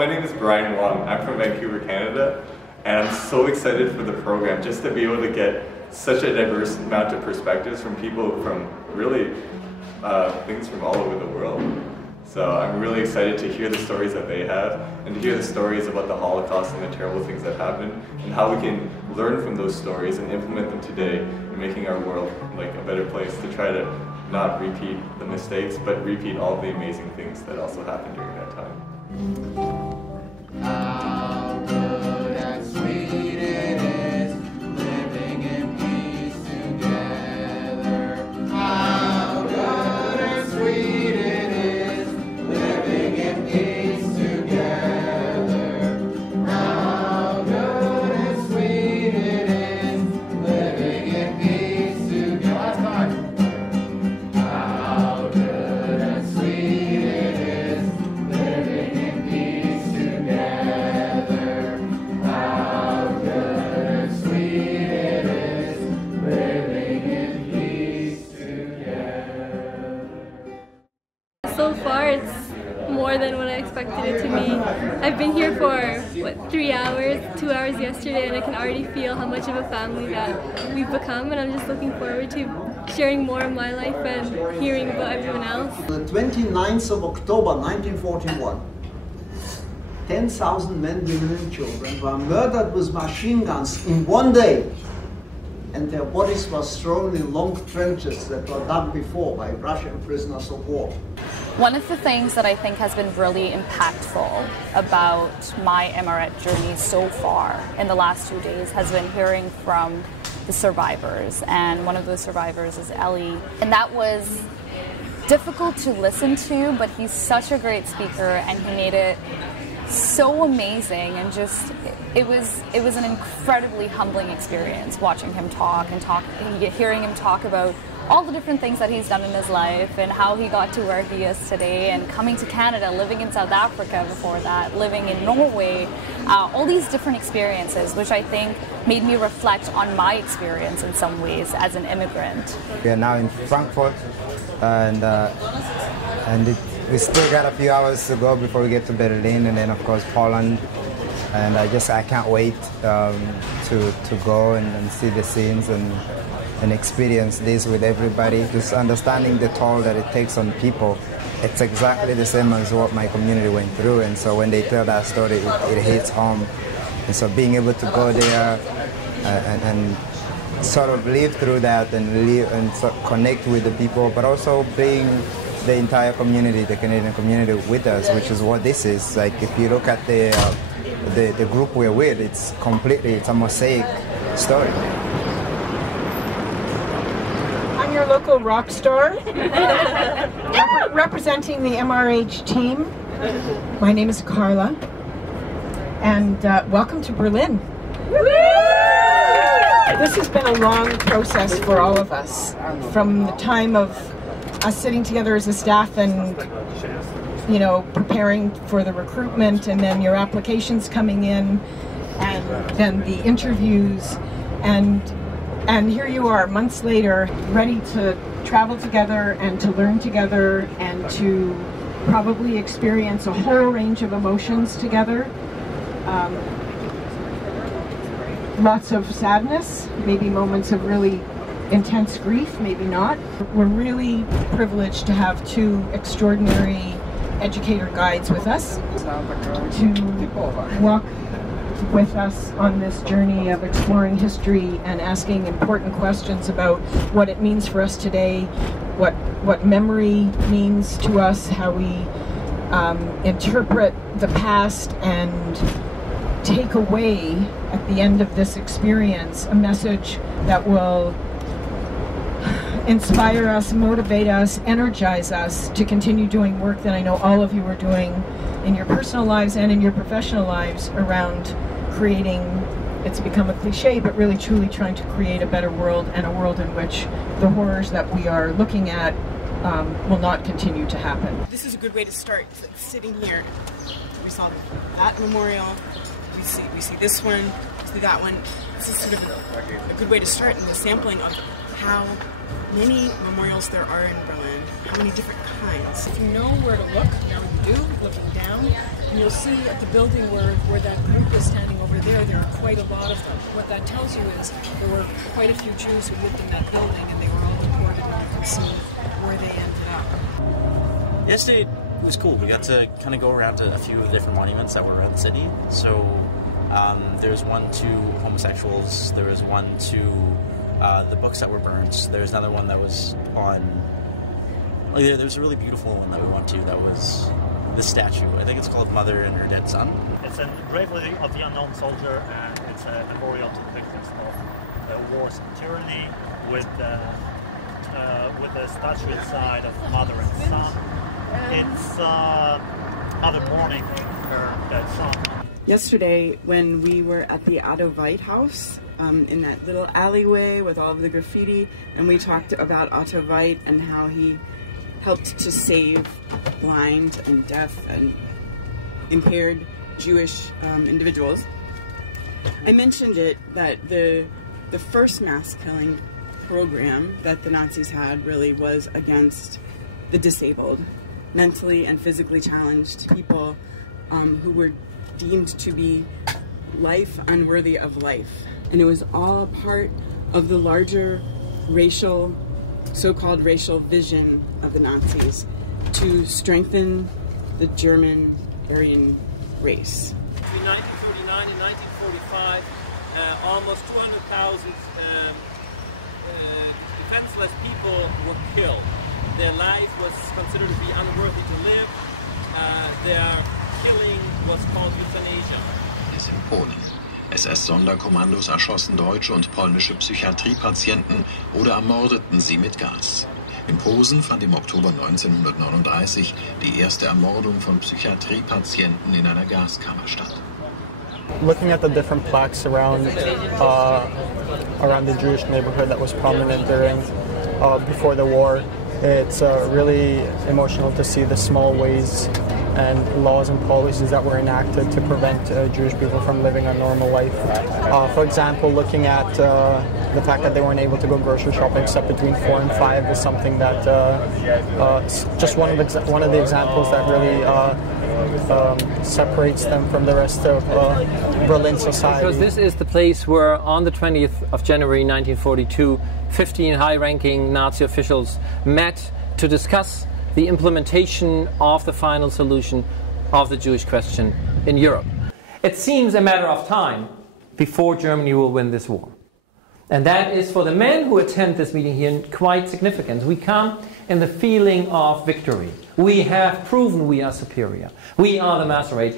my name is Brian Wong. I'm from Vancouver, Canada, and I'm so excited for the program just to be able to get such a diverse amount of perspectives from people from really things from all over the world. So I'm really excited to hear the stories that they have and to hear the stories about the Holocaust and the terrible things that happened and how we can learn from those stories and implement them today in making our world like a better place, to try to not repeat the mistakes but repeat all the amazing things that also happened during that time. How good and sweet it is living in peace together. How good and sweet it is living in peace together. How good and sweet it is living in peace together. Last time. How good and sweet it is living in peace together. How good and sweet it is living in peace together. So far, it's more than what I expected it to be. I've been here for, 3 hours, 2 hours yesterday, and I can already feel how much of a family that we've become, and I'm just looking forward to sharing more of my life and hearing about everyone else. On the 29th of October 1941, 10,000 men, women and children were murdered with machine guns in one day, and their bodies were thrown in long trenches that were dug before by Russian prisoners of war. One of the things that I think has been really impactful about my MRET journey so far in the last 2 days has been hearing from the survivors, and one of those survivors is Ellie. And that was difficult to listen to, but he's such a great speaker and he made it so amazing, and just it was an incredibly humbling experience watching him talk and hearing him talk about all the different things that he's done in his life and how he got to where he is today, and coming to Canada, living in South Africa before that, living in Norway, all these different experiences, which I think made me reflect on my experience in some ways as an immigrant. We are now in Frankfurt, and we still got a few hours to go before we get to Berlin, and then of course Poland. And I can't wait to go and see the scenes and experience this with everybody. Just understanding the toll that it takes on people. It's exactly the same as what my community went through, and so when they tell that story, it hits home. And so being able to go there and sort of live through that and connect with the people, but also bring the entire community, the Canadian community, with us, which is what this is. Like, if you look at the group we're with, it's a mosaic story. I'm your local rock star, representing the MRH team. My name is Carla, and welcome to Berlin. This has been a long process for all of us, from the time of us sitting together as a staff and preparing for the recruitment, and then your applications coming in, and then the interviews, and here you are months later, ready to travel together and to learn together and to probably experience a whole range of emotions together. Lots of sadness, maybe moments of really intense grief, maybe not. We're really privileged to have two extraordinary educator guides with us to walk with us on this journey of exploring history and asking important questions about what it means for us today, what memory means to us, how we interpret the past, and take away at the end of this experience a message that will inspire us, motivate us, energize us to continue doing work that I know all of you are doing in your personal lives and in your professional lives around creating, it's become a cliche, but really truly trying to create a better world, and a world in which the horrors that we are looking at will not continue to happen. This is a good way to start, sitting here. We saw that memorial, we see this one, we see that one. This is sort of a good way to start in the sampling of how many memorials there are in Berlin, how many different kinds. If you know where to look, now you do, looking down, and you'll see at the building where that group is standing over there, there are quite a lot of them. What that tells you is there were quite a few Jews who lived in that building, and they were all deported, and you can see where they ended up. Yesterday it was cool. We got to kind of go around to a few of the different monuments that were around the city. So there was one to homosexuals, there was one to the books that were burned. There's another one that was on... Like, there's a really beautiful one that we went to that was the statue. I think it's called Mother and Her Dead Son. It's a gravely of the unknown soldier, and it's a memorial to the victims of the wars and tyranny with the statue inside of Mother and Son. It's Mother mourning her dead son. Yesterday, when we were at the Otto White House, in that little alleyway with all of the graffiti, and we talked about Otto White and how he helped to save blind and deaf and impaired Jewish individuals. I mentioned that the first mass killing program that the Nazis had really was against the disabled, mentally and physically challenged people who were deemed to be life unworthy of life. And it was all a part of the larger racial, so-called racial vision of the Nazis to strengthen the German Aryan race. Between 1939 and 1945, almost 200,000 defenseless people were killed. Their life was considered to be unworthy to live. Their killing was called euthanasia. In Polen. SS-Sonderkommandos erschossen deutsche und polnische Psychiatriepatienten oder ermordeten sie mit Gas. In Posen fand im Oktober 1939 die erste Ermordung von Psychiatriepatienten in einer Gaskammer statt. Looking at the different plaques around the Jewish neighborhood that was prominent during before the war, it's really emotional to see the small ways and laws and policies that were enacted to prevent Jewish people from living a normal life. For example, looking at the fact that they weren't able to go grocery shopping except between 4 and 5 is something that just one of the examples that really separates them from the rest of Berlin society. Because this is the place where on the 20th of January 1942, 15 high-ranking Nazi officials met to discuss the implementation of the final solution of the Jewish question in Europe. It seems a matter of time before Germany will win this war. And that is, for the men who attend this meeting here, quite significant. We come in the feeling of victory. We have proven we are superior. We are the master race.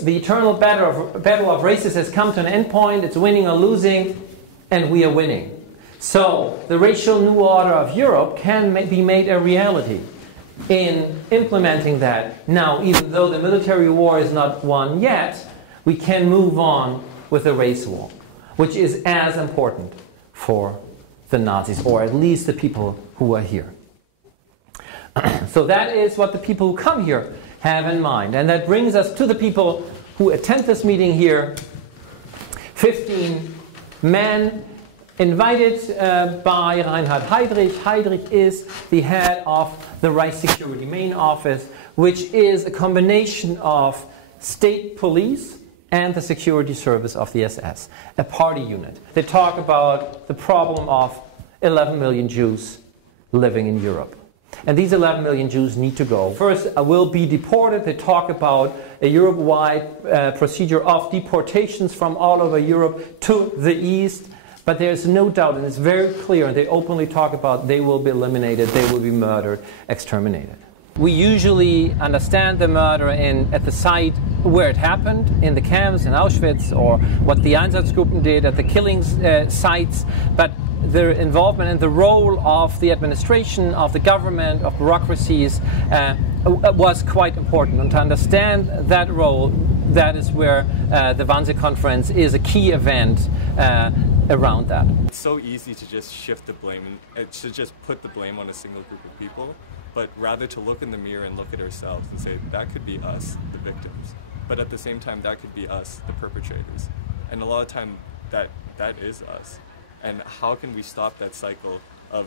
The eternal battle of races has come to an end point. It's winning or losing, and we are winning. So the racial new order of Europe can be made a reality. In implementing that, now, even though the military war is not won yet, we can move on with the race war, which is as important for the Nazis, or at least the people who are here. So that is what the people who come here have in mind. And that brings us to the people who attend this meeting here. 15 men invited by Reinhard Heydrich. Heydrich is the head of the Reich Security Main Office, which is a combination of state police and the security service of the SS, a party unit. They talk about the problem of 11 million Jews living in Europe. And these 11 million Jews need to go. First, will be deported. They talk about a Europe-wide procedure of deportations from all over Europe to the east. But there's no doubt, and it's very clear, and they openly talk about they will be eliminated, they will be murdered, exterminated. We usually understand the murder at the site where it happened, in the camps, in Auschwitz, or what the Einsatzgruppen did at the killing sites. But the involvement and the role of the administration, of the government, of bureaucracies was quite important. And to understand that role, that is where the Wannsee Conference is a key event around that. It's so easy to just shift the blame, to just put the blame on a single group of people, but rather to look in the mirror and look at ourselves and say, that could be us, the victims. But at the same time, that could be us, the perpetrators. And a lot of time, that is us. And how can we stop that cycle of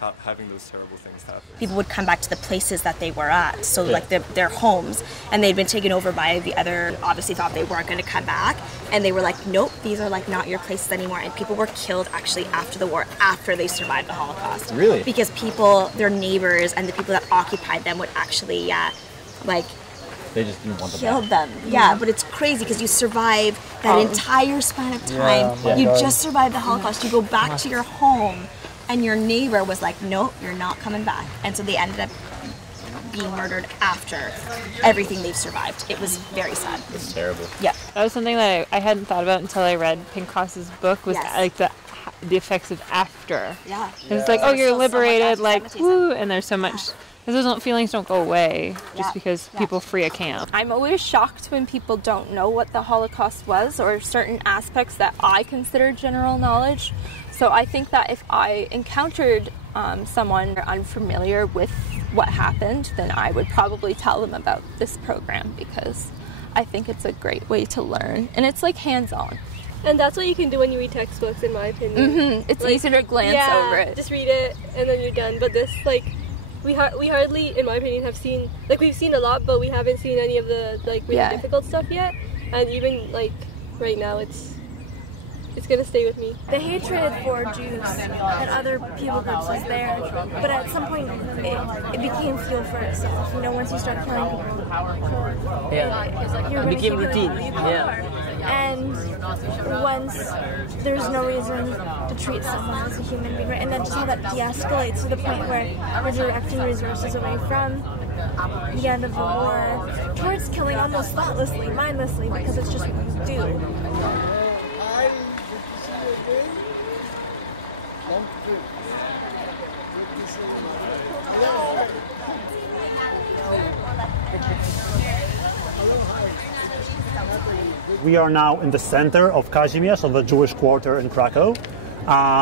having those terrible things happen. People would come back to the places that they were at, so like their homes, and they'd been taken over by the other, obviously thought they weren't going to come back, and they were like, nope, these are like not your places anymore, and people were killed actually after the war, after they survived the Holocaust. Really? Because people, their neighbors and the people that occupied them would actually, like, they just didn't want them killed back. them. Yeah, but it's crazy because you survive that entire span of time. You just survived the Holocaust. You go back to your home, and your neighbor was like, nope, you're not coming back. And so they ended up being murdered after everything they've survived. It was very sad. It's terrible. Yeah. That was something that I hadn't thought about until I read Pinkhaus's book, was like the effects of after. Yeah. It's like, oh, you're liberated, like, woo, and there's so much. Because those feelings don't go away just because people free a camp. I'm always shocked when people don't know what the Holocaust was, or certain aspects that I consider general knowledge. So I think that if I encountered someone unfamiliar with what happened, then I would probably tell them about this program, because I think it's a great way to learn, and it's like hands-on. And that's what you can do when you read textbooks, in my opinion. It's easy to glance over it. Just read it and then you're done. But this, like, we hardly, in my opinion, have seen, like, we've seen a lot, but we haven't seen any of the, like, really difficult stuff yet. And even, like, right now, it's gonna stay with me. The hatred for Jews and other people groups was there, but at some point it became fuel for itself. You know, once you start killing people, It became routine. And once there's no reason to treat someone as a human being, right? And then just how that de-escalates to the point where we're directing resources away from the end of the war towards killing almost thoughtlessly, mindlessly, because it's just what you do. We are now in the center of Kazimierz, of the Jewish quarter in Krakow.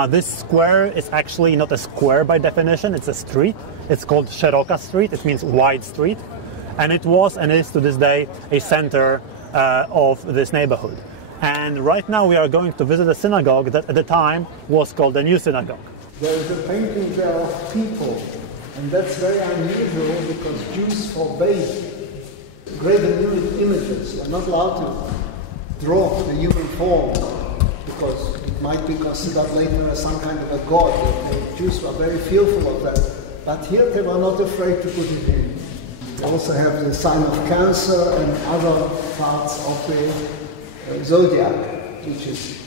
This square is actually not a square by definition, it's a street. It's called Szeroka Street, it means wide street. And it was and is to this day a center of this neighborhood. And right now we are going to visit a synagogue that at the time was called the New Synagogue. There is a painting there of people, and that's very unusual because Jews forbade graven images. They're not allowed to draw the human form because it might be considered later as some kind of a god. The Jews were very fearful of that. But here they were not afraid to put it in. They also have the sign of Cancer and other parts of the zodiac, which is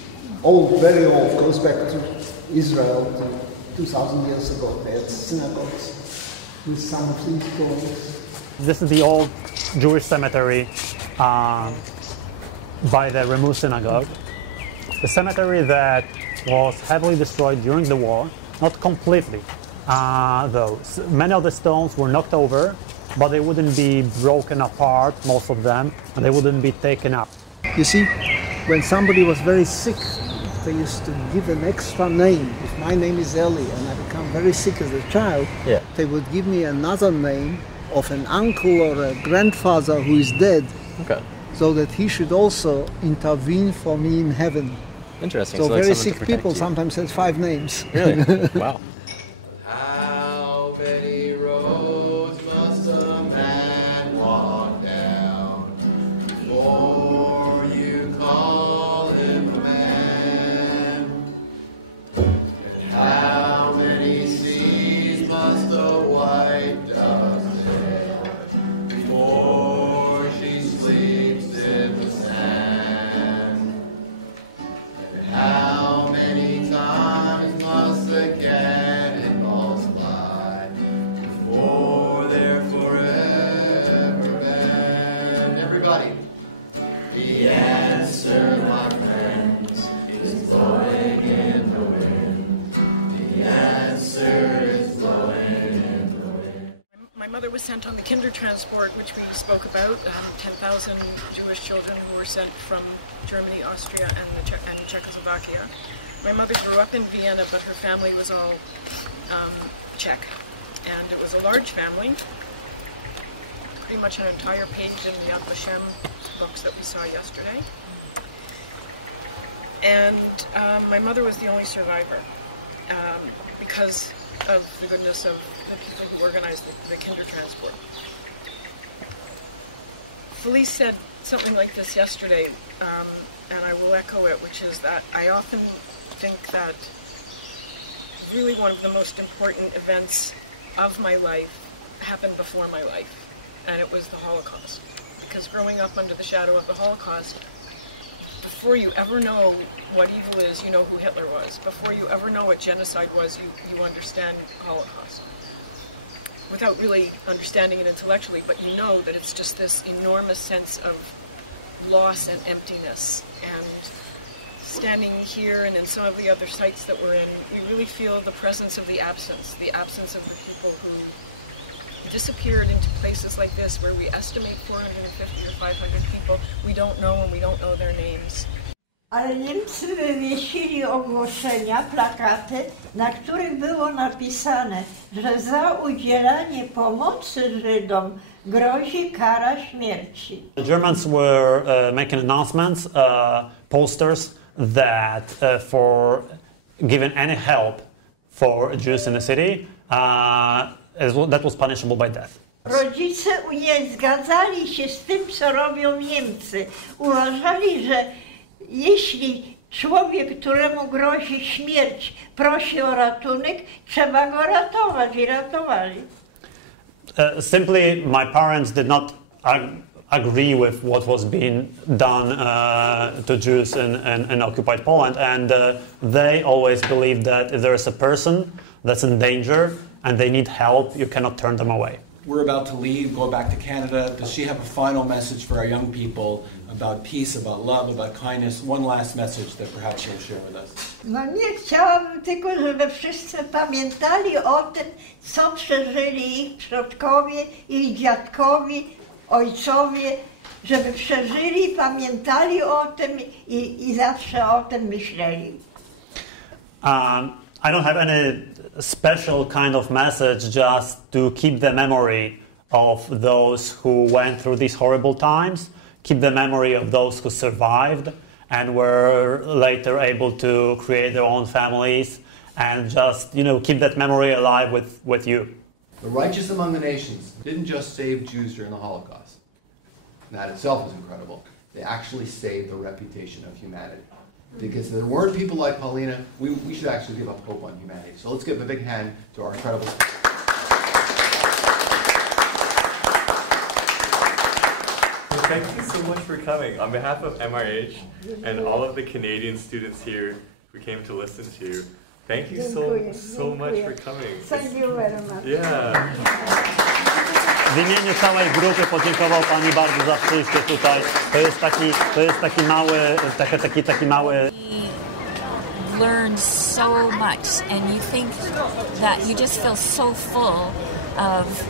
old, very old, goes back to Israel to 2,000 years ago. They had synagogues with some of these drawings. This is the old Jewish cemetery by the Remembrance synagogue. The cemetery that was heavily destroyed during the war, not completely though. Many of the stones were knocked over, but they wouldn't be broken apart, most of them, and they wouldn't be taken up. You see, when somebody was very sick, they used to give an extra name. If my name is Eli and I become very sick as a child, they would give me another name of an uncle or a grandfather who is dead, so that he should also intervene for me in heaven. Interesting. So like very sick to people you. sometimes had 5 names. Really? Wow. How many roads must a man walk down before you call him a man? And how many seas must a white dove sail before she sleeps in the sand? And how many times must the cannonballs fly before they're forever banned? Everybody. The answer, my friends, is blowing in the wind. The answer is blowing in the wind. My mother was sent on the Kindertransport, which we spoke about, 10,000 Jewish children who were sent from Germany, Austria, and Czechoslovakia. My mother grew up in Vienna, but her family was all Czech, and it was a large family. Pretty much an entire page in the Yad Vashem books that we saw yesterday. And my mother was the only survivor because of the goodness of the people who organized the kinder transport. Felice said something like this yesterday, and I will echo it, which is that I often think that really one of the most important events of my life happened before my life, and it was the Holocaust. Because growing up under the shadow of the Holocaust, before you ever know what evil is, you know who Hitler was. Before you ever know what genocide was, you understand Holocaust. Without really understanding it intellectually, but you know that it's just this enormous sense of loss and emptiness. And standing here and in some of the other sites that we're in, we really feel the presence of the absence of the people who disappeared into places like this where we estimate 450 or 500 people we don't know, and we don't know their names. Ale Niemcy wywiesili ogłoszenia, plakaty, na których było napisane, że za udzielanie pomocy Żydom grozi kara śmierci. The Germans were making announcements, posters that for giving any help for Jews in the city, that was punishable by death. Rodzice nie zgadzali się z tym, co robią Niemcy. Uważali, że jeśli człowiek, któremu grozi śmierć, prosi o ratunek, trzeba go ratować i ratowali. Simply, my parents did not agree with what was being done to Jews in occupied Poland, and they always believed that if there is a person that's in danger and they need help, you cannot turn them away. We're about to leave, go back to Canada. Does she have a final message for our young people about peace, about love, about kindness? One last message that perhaps you'll share with us. No nie, chciałabym tylko, żeby wszyscy pamiętali o tym, co przeżyli ich przodkowie, ich dziadkowie, ojcowie, żeby przeżyli, pamiętali o tym i zawsze o tym myśleli. I don't have any special kind of message, just to keep the memory of those who went through these horrible times, keep the memory of those who survived and were later able to create their own families, and just, keep that memory alive with you. The righteous among the nations didn't just save Jews during the Holocaust. That itself is incredible. They actually saved the reputation of humanity. Because if there weren't people like Paulina, we should actually give up hope on humanity. So let's give a big hand to our incredible speaker. Thank you so much for coming. On behalf of MRH and all of the Canadian students here who came to listen to you, thank you so much for coming. Thank you very much. Yeah. W imieniu całej grupy podziękował Pani bardzo za przyjście tutaj. To jest taki mały... Learned so much, and you think that you just feel so full of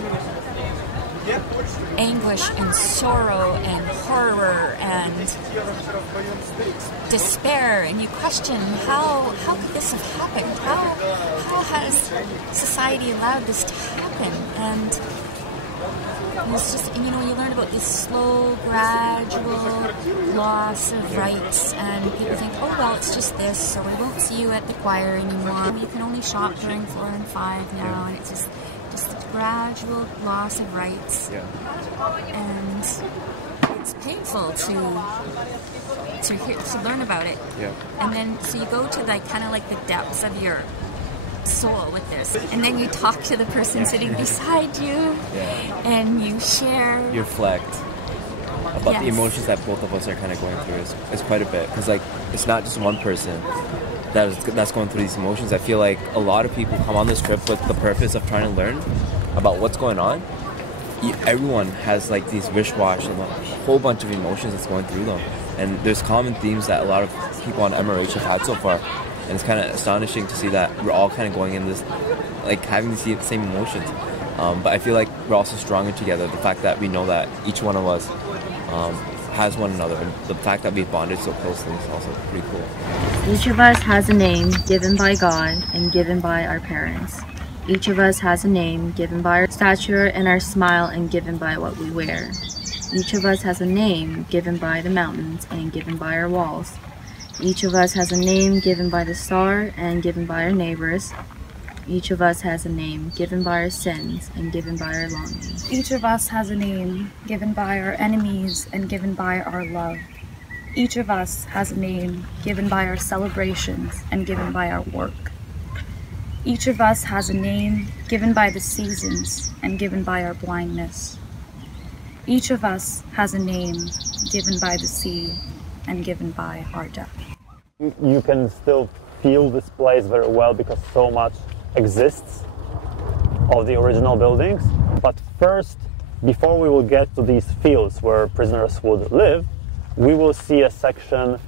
anguish and sorrow and horror and despair, and you question how could this have happened? How has society allowed this to happen? And it's just, you learn about this slow, gradual loss of rights, and people think, oh, well, it's just this, so we won't see you at the choir anymore. You can only shop during 4 and 5 now, and it's just a gradual loss of rights. Yeah. And it's painful to learn about it. Yeah. And then, so you go to the depths of your soul with this, and then you talk to the person sitting beside you, and you share. You reflect about the emotions that both of us are kind of going through. Is quite a bit, because it's not just one person that's going through these emotions. I feel like a lot of people come on this trip with the purpose of trying to learn about what's going on. Everyone has these wish-wash and a whole bunch of emotions that's going through them, and there's common themes that a lot of people on MRH have had so far. And it's kind of astonishing to see that we're all kind of going in this, having the same emotions. But I feel like we're also stronger together. The fact that we know that each one of us has one another, and the fact that we've bonded so closely is also pretty cool. Each of us has a name given by God and given by our parents. Each of us has a name given by our stature and our smile and given by what we wear. Each of us has a name given by the mountains and given by our walls. Each of us has a name given by the star and given by our neighbors. Each of us has a name given by our sins and given by our longings. Each of us has a name given by our enemies and given by our love. Each of us has a name given by our celebrations and given by our work. Each of us has a name given by the seasons and given by our blindness. Each of us has a name given by the sea and given by our death. You can still feel this place very well because so much exists of the original buildings. But first, before we will get to these fields where prisoners would live, we will see a section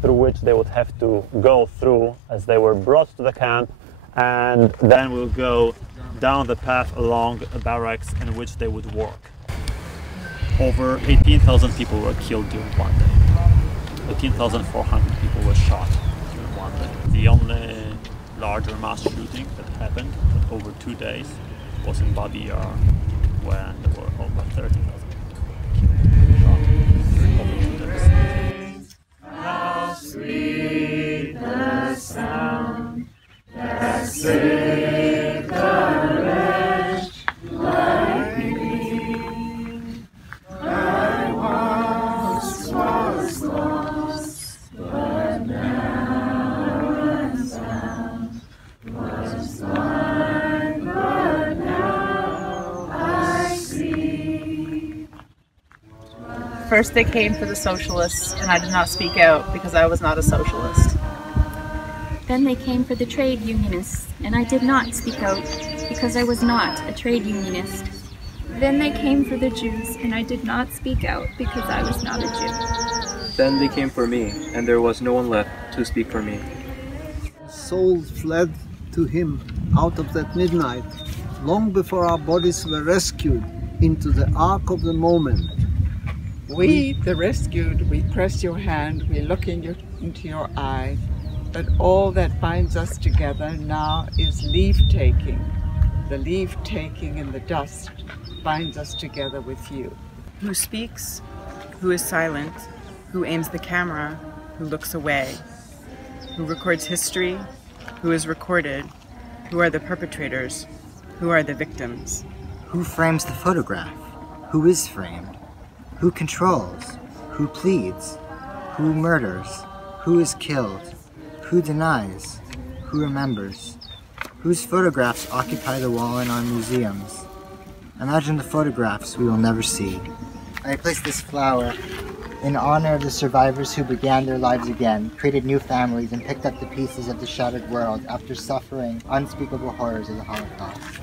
through which they would have to go through as they were brought to the camp, and then we'll go down the path along a barracks in which they would work. Over 18,000 people were killed during one day. 18,400 people were shot during one day. The only larger mass shooting that happened over 2 days was in Babi Yar, when there were over 30,000 people shot during over 2 days. How sweet the sound that saved a wretch like me. I once was lost, but now I'm found. Was blind, but now I see. First they came for the socialists, and I did not speak out because I was not a socialist. Then they came for the trade unionists, and I did not speak out because I was not a trade unionist. Then they came for the Jews, and I did not speak out because I was not a Jew. Then they came for me, and there was no one left to speak for me. Souls fled to him out of that midnight, long before our bodies were rescued into the ark of the moment. We, the rescued, we press your hand, we look into your eye, but all that binds us together now is leave-taking. The leave-taking in the dust binds us together with you. Who speaks, who is silent, who aims the camera, who looks away, who records history, who is recorded, who are the perpetrators, who are the victims. Who frames the photograph? Who is framed? Who controls? Who pleads? Who murders? Who is killed? Who denies? Who remembers? Whose photographs occupy the wall in our museums? Imagine the photographs we will never see. I placed this flower in honor of the survivors who began their lives again, created new families, and picked up the pieces of the shattered world after suffering unspeakable horrors of the Holocaust.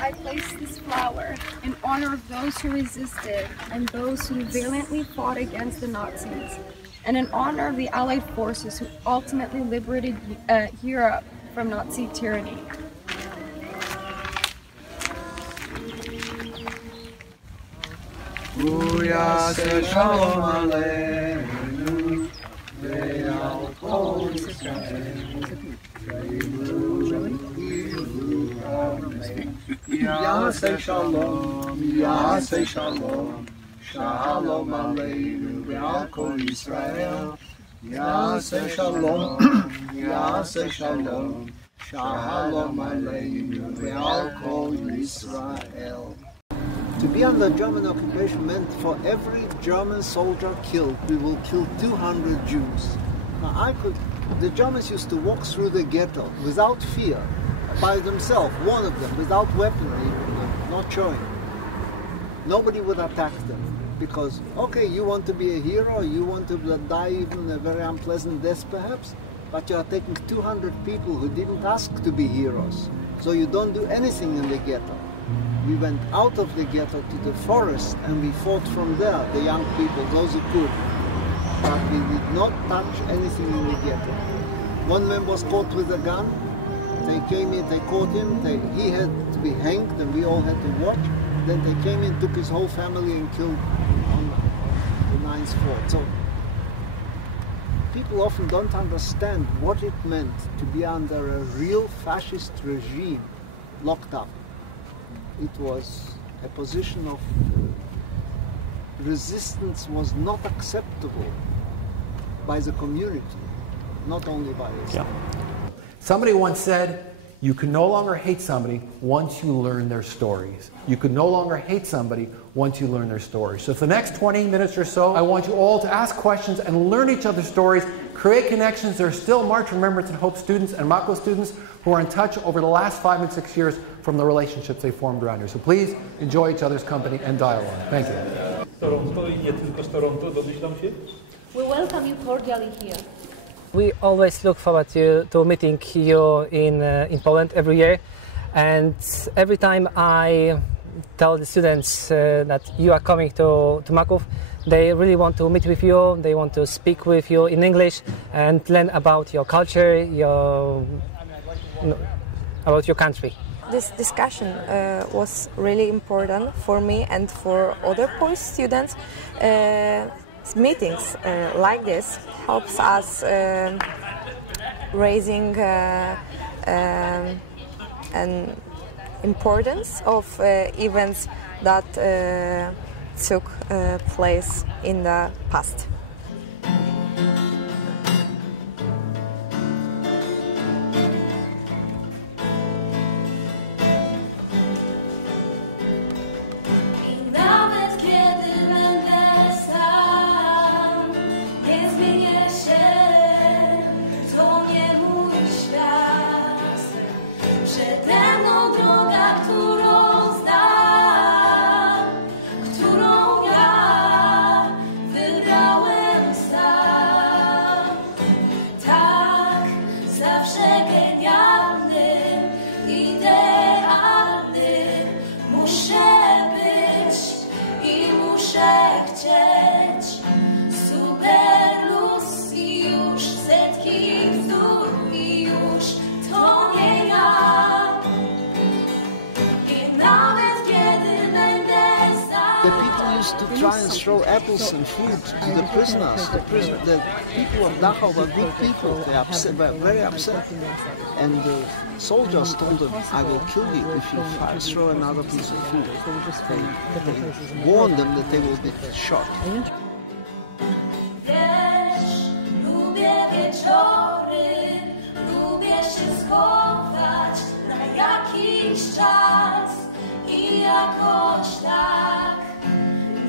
I place this flower in honor of those who resisted and those who valiantly fought against the Nazis, and in honor of the Allied forces who ultimately liberated Europe from Nazi tyranny. Yaseh shalom, Yaseh shalom, Shalom Aleinu ve'al kol Yisrael. Yaseh shalom, Yaseh shalom, Shalom Aleinu ve'al kol Yisrael. To be under German occupation meant for every German soldier killed, we will kill 200 Jews. Now the Germans used to walk through the ghetto without fear, by themselves, one of them, without weaponry, not showing. Nobody would attack them because, okay, you want to be a hero, you want to die even a very unpleasant death perhaps, but you are taking 200 people who didn't ask to be heroes, so you don't do anything in the ghetto. We went out of the ghetto to the forest and we fought from there, the young people, those who could, but we did not touch anything in the ghetto. One man was caught with a gun. They came in, they caught him, he had to be hanged and we all had to watch. Then they came in, took his whole family and killed on the 9th fort. So people often don't understand what it meant to be under a real fascist regime locked up. It was a position of resistance was not acceptable by the community, not only by us. Somebody once said, You can no longer hate somebody once you learn their stories. You can no longer hate somebody once you learn their stories. So for the next 20 minutes or so, I want you all to ask questions and learn each other's stories, create connections. There are still March, Remembrance, and Hope students and Mako students who are in touch over the last 5 and 6 years from the relationships they formed around here. So please enjoy each other's company and dialogue. Thank you. We welcome you cordially here. We always look forward to meeting you in Poland every year, and every time I tell the students that you are coming to Maków, they really want to meet with you, they want to speak with you in English and learn about your culture, about your country. This discussion was really important for me and for other Polish students. Meetings like this helps us raising an importance of events that took place in the past. To try and throw apples and food to the prisoners. The people of Dachau were good people. They were very upset. And the soldiers told them, I will kill you if you throw another piece of food. They warned them that they will be shot.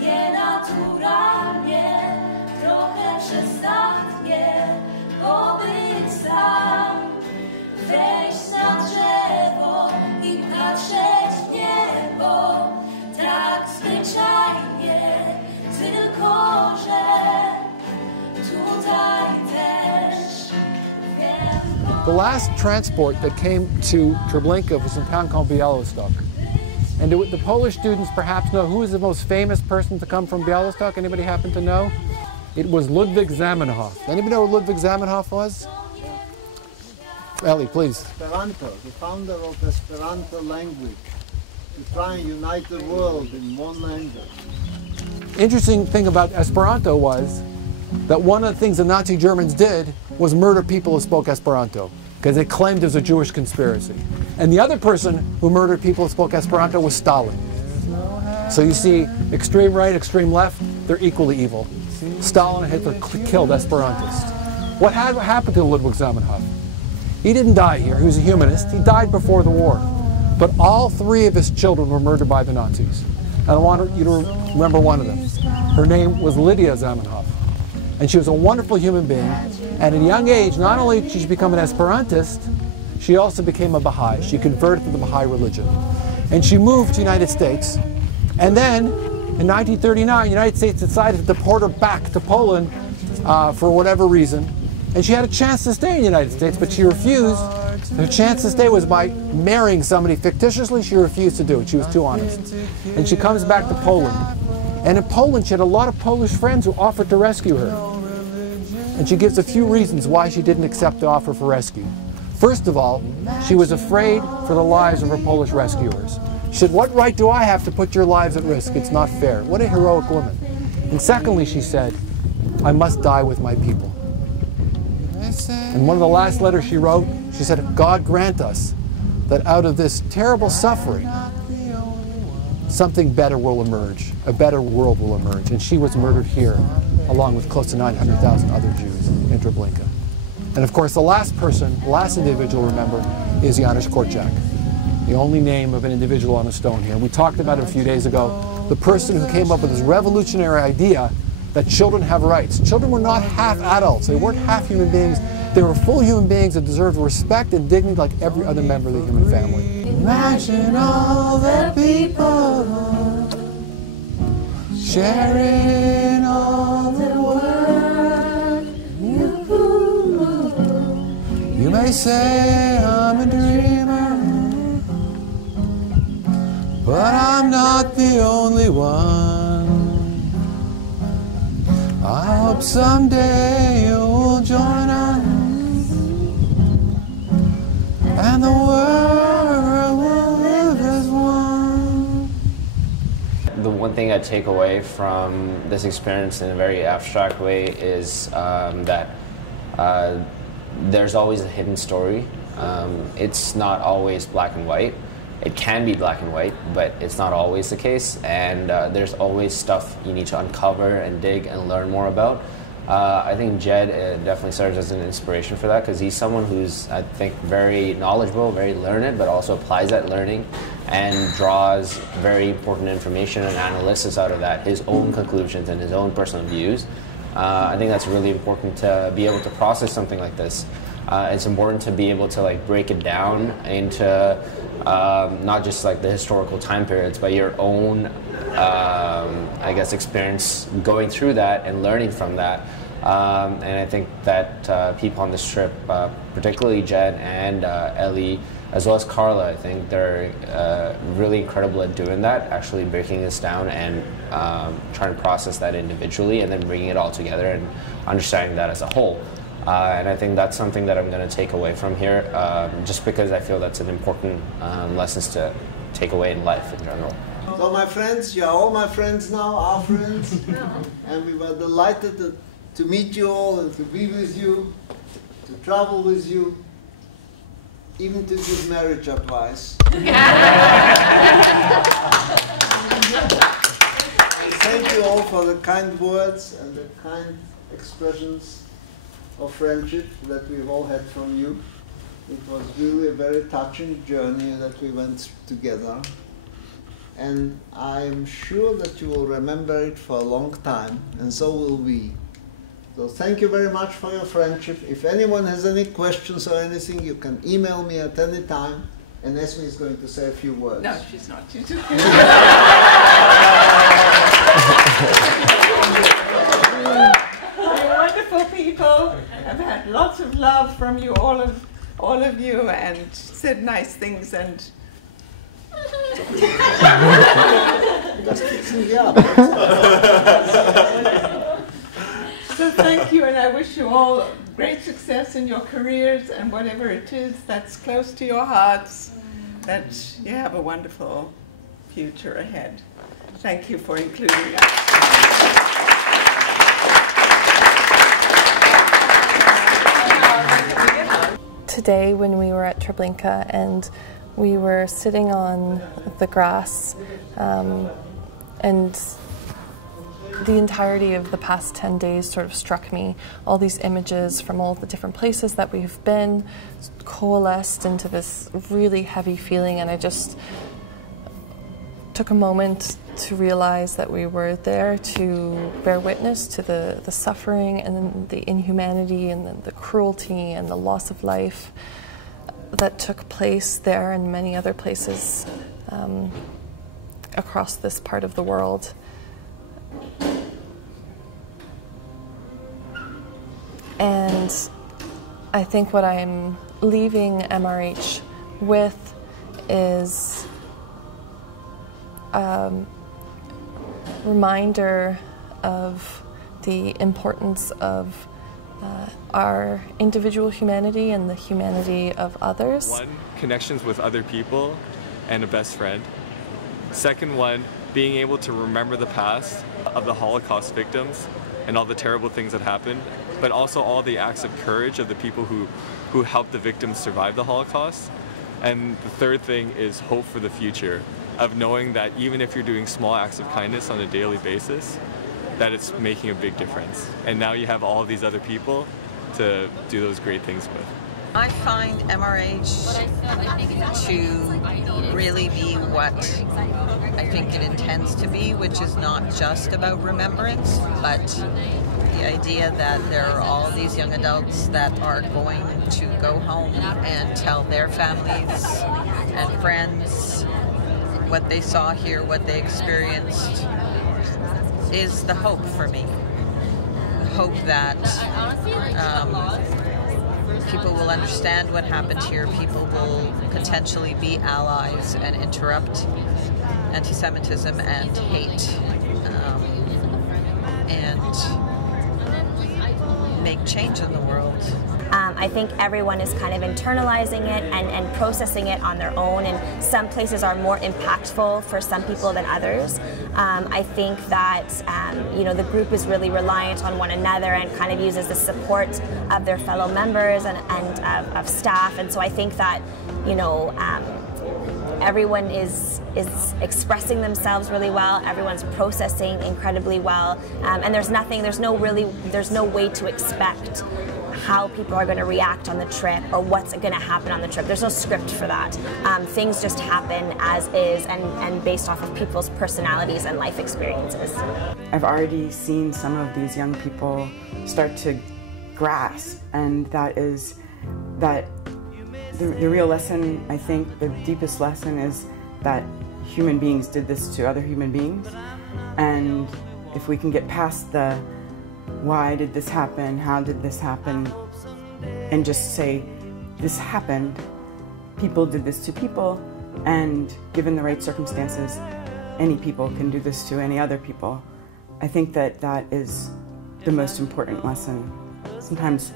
Nienaturalnie, trochę przesadnie pobyć sam, wejść na drzewo i patrzeć w niebo, tak zwyczajnie, tylko że tutaj też wiem. The last transport that came to Treblinka was in a town called Białystok. And do the Polish students perhaps know who is the most famous person to come from Białystok? Anybody happen to know? It was Ludwig Zamenhof. Anybody know who Ludwig Zamenhof was? Ellie, please. Esperanto, the founder of the Esperanto language, to try and unite the world in one language. Interesting thing about Esperanto was that one of the things the Nazi Germans did was murder people who spoke Esperanto, because they claimed it was a Jewish conspiracy. And the other person who murdered people who spoke Esperanto was Stalin. So you see, extreme right, extreme left, they're equally evil. Stalin and Hitler killed Esperantists. What happened to Ludwig Zamenhof? He didn't die here, he was a humanist. He died before the war. But all three of his children were murdered by the Nazis. And I want you to remember one of them. Her name was Lydia Zamenhof. And she was a wonderful human being. And at a young age, not only did she become an Esperantist, she also became a Baha'i. She converted to the Baha'i religion. And she moved to the United States. And then, in 1939, the United States decided to deport her back to Poland for whatever reason. And she had a chance to stay in the United States, but she refused. Her chance to stay was by marrying somebody fictitiously. She refused to do it. She was too honest. And she comes back to Poland. And in Poland, she had a lot of Polish friends who offered to rescue her. And she gives a few reasons why she didn't accept the offer for rescue. First of all, she was afraid for the lives of her Polish rescuers. She said, what right do I have to put your lives at risk? It's not fair. What a heroic woman. And secondly, she said, I must die with my people. And one of the last letters she wrote, she said, God grant us that out of this terrible suffering, something better will emerge, a better world will emerge. And she was murdered here, along with close to 900,000 other Jews in Treblinka. And of course, the last person, the last individual, remember, is Janusz Korczak, the only name of an individual on a stone here. We talked about it a few days ago. The person who came up with this revolutionary idea that children have rights. Children were not half adults. They weren't half human beings. They were full human beings that deserved respect and dignity like every other member of the human family. Imagine all the people sharing all the world. You may say I'm a dreamer, but I'm not the only one. I hope someday you will join us, and the world will live as one. The one thing I take away from this experience in a very abstract way is that there's always a hidden story. It's not always black and white. It can be black and white, but it's not always the case, and there's always stuff you need to uncover and dig and learn more about. I think Jed definitely serves as an inspiration for that, because he's someone who's, I think, very knowledgeable, very learned, but also applies that learning and draws very important information and analysis out of that, his own conclusions and his own personal views. I think that's really important to be able to process something like this. It's important to be able to like break it down into not just like the historical time periods, but your own, I guess, experience going through that and learning from that. And I think that people on this trip, particularly Jed and Ellie, as well as Carla, I think they're really incredible at doing that, actually breaking this down and trying to process that individually and then bringing it all together and understanding that as a whole. And I think that's something that I'm going to take away from here, just because I feel that's an important lessons to take away in life in general. So my friends, you are all my friends now, our friends, and we were delighted to meet you all and to be with you, to travel with you, even to give marriage advice. Thank you all for the kind words and the kind expressions of friendship that we've all had from you. It was really a very touching journey that we went together, and I'm sure that you will remember it for a long time, and so will we. So thank you very much for your friendship. If anyone has any questions or anything, you can email me at any time, and Esme is going to say a few words. No, she's not. She's You're wonderful people. I've had lots of love from you, all of you, and said nice things and. So thank you, and I wish you all great success in your careers and whatever it is that's close to your hearts, that you have a wonderful future ahead. Thank you for including us. Today when we were at Treblinka and we were sitting on the grass and the entirety of the past 10 days sort of struck me. All these images from all the different places that we've been coalesced into this really heavy feeling, and I just took a moment to realize that we were there to bear witness to the suffering and the inhumanity and the cruelty and the loss of life that took place there and many other places across this part of the world. And I think what I'm leaving MRH with is a reminder of the importance of our individual humanity and the humanity of others. One, connections with other people and a best friend. Second one, being able to remember the past of the Holocaust victims and all the terrible things that happened, but also all the acts of courage of the people who helped the victims survive the Holocaust. And the third thing is hope for the future, of knowing that even if you're doing small acts of kindness on a daily basis, that it's making a big difference. And now you have all of these other people to do those great things with. I find MRH to really be what I think it intends to be, which is not just about remembrance, but the idea that there are all these young adults that are going to go home and tell their families and friends what they saw here, what they experienced, is the hope for me. The hope that people will understand what happened here. People will potentially be allies and interrupt anti-Semitism and hate, and make change in the world. I think everyone is kind of internalizing it and processing it on their own, and some places are more impactful for some people than others. I think that the group is really reliant on one another and kind of uses the support of their fellow members and of staff, and so I think that everyone is expressing themselves really well. Everyone's processing incredibly well, and there's no way to expect how people are going to react on the trip or what's going to happen on the trip. There's no script for that. Things just happen as is and based off of people's personalities and life experiences. I've already seen some of these young people start to grasp, and that is that the real lesson, I think, the deepest lesson is that human beings did this to other human beings, and if we can get past the why did this happen, how did this happen, and just say this happened, people did this to people, and given the right circumstances, any people can do this to any other people. I think that that is the most important lesson. Sometimes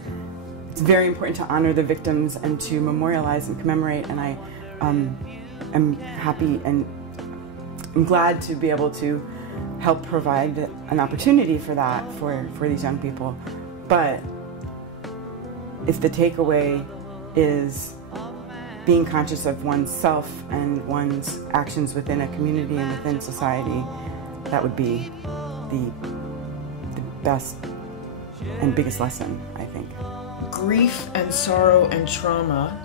it's very important to honor the victims and to memorialize and commemorate, and I am happy and I'm glad to be able to help provide an opportunity for that for these young people. But if the takeaway is being conscious of oneself and one's actions within a community and within society, that would be the best and biggest lesson, I think. Grief and sorrow and trauma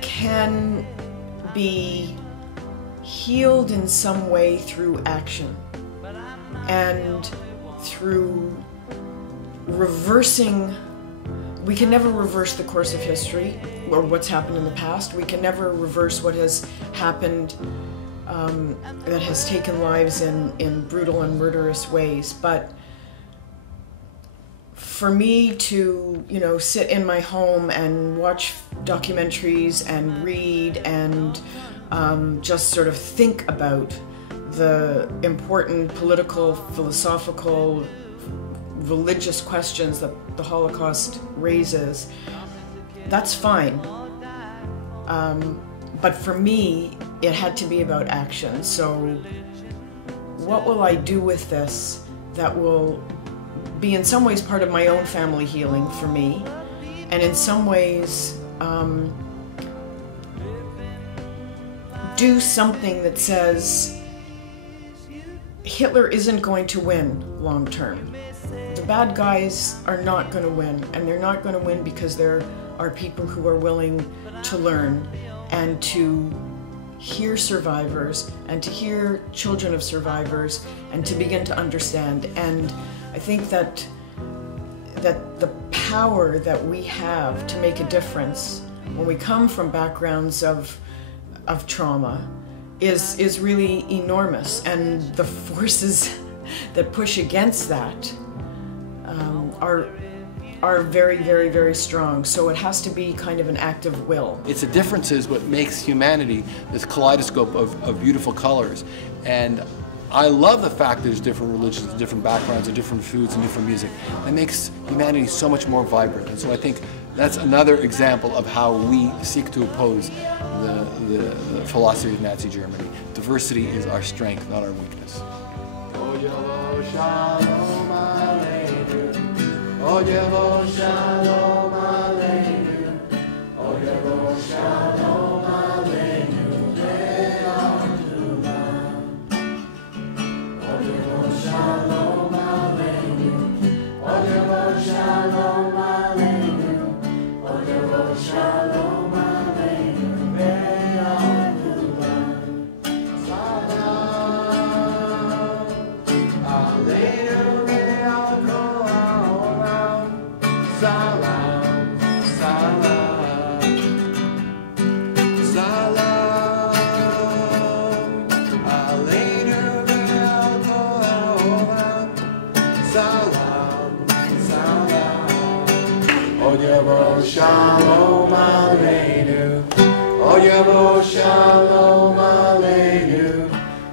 can be healed in some way through action and through reversing. We can never reverse the course of history or what's happened in the past. We can never reverse what has happened that has taken lives in brutal and murderous ways. But for me to, sit in my home and watch documentaries and read and just sort of think about the important political, philosophical, religious questions that the Holocaust raises, that's fine. But for me, it had to be about action. So what will I do with this that will be in some ways part of my own family healing for me, and in some ways do something that says Hitler isn't going to win long term. The bad guys are not going to win, and they're not going to win because there are people who are willing to learn and to hear survivors and to hear children of survivors and to begin to understand. And I think that the power that we have to make a difference when we come from backgrounds of trauma is really enormous, and the forces that push against that are very, very, very strong. So it has to be kind of an act of will. It's the differences what makes humanity this kaleidoscope of beautiful colors. And I love the fact there's different religions, different backgrounds, and different foods and different music. That makes humanity so much more vibrant. And so I think that's another example of how we seek to oppose the philosophy of Nazi Germany. Diversity is our strength, not our weakness. Yavo Shalom Aleinu.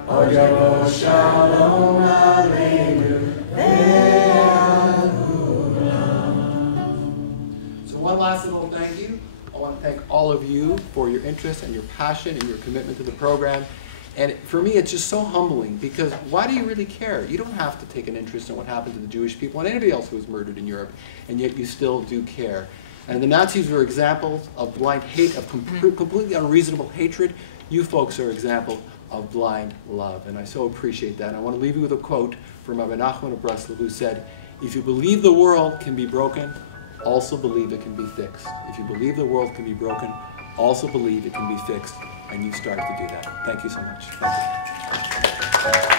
Oh Yavo Shalom Aleinu. So one last little thank you. I want to thank all of you for your interest and your passion and your commitment to the program. And for me, it's just so humbling, because why do you really care? You don't have to take an interest in what happened to the Jewish people and anybody else who was murdered in Europe, and yet you still do care. And the Nazis were examples of blind hate, of completely unreasonable hatred. You folks are examples of blind love, and I so appreciate that. And I want to leave you with a quote from Rabbi Nachman of Breslov, who said, "If you believe the world can be broken, also believe it can be fixed. If you believe the world can be broken, also believe it can be fixed." And you started to do that. Thank you so much. Thank you.